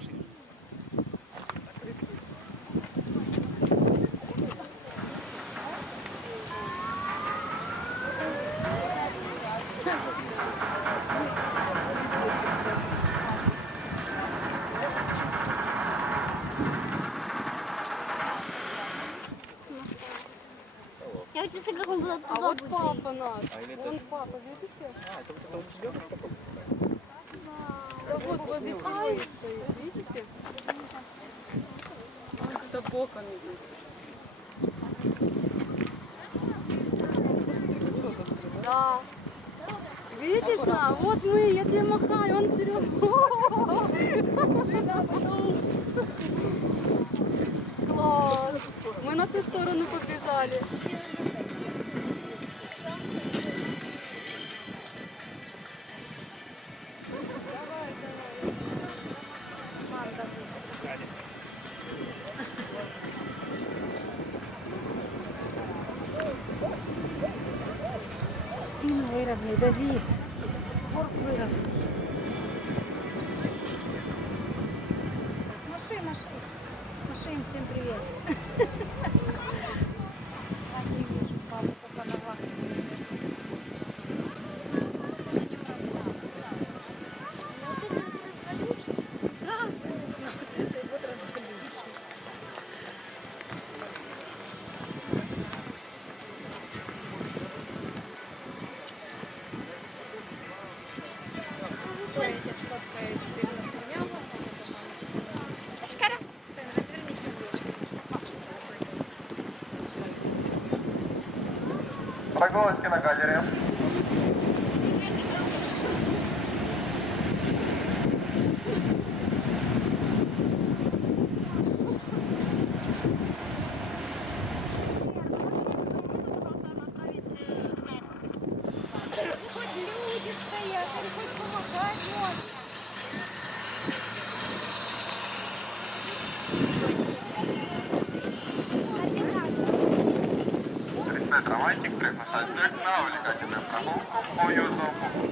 машине. Я вот представляю, как он был А туда вот будет. папа наш. или Вон папа, видите? Это вот это ждёт, такой. Да вот возле Саи стоит, видите? Собака идет. Да. Видишь, на? Вот мы, я тебе махаю, он Серега. Класс. Мы на ту сторону побежали. Спину выровняй, Давид. Корк вырос. Маши, маши. Маши им всем привет. Я не вижу папу, пока на вахте. Да, сынок, вот это вот развалюшка. Стойте, сфоткаете перед меня, пожалуйста. Ашкара, сын, развернись немножко. Прогулочки на катере. Хоть люди стоят, им хоть помогать можно. 30 романтик, приглашать всех на увлекательную прогулку по Южному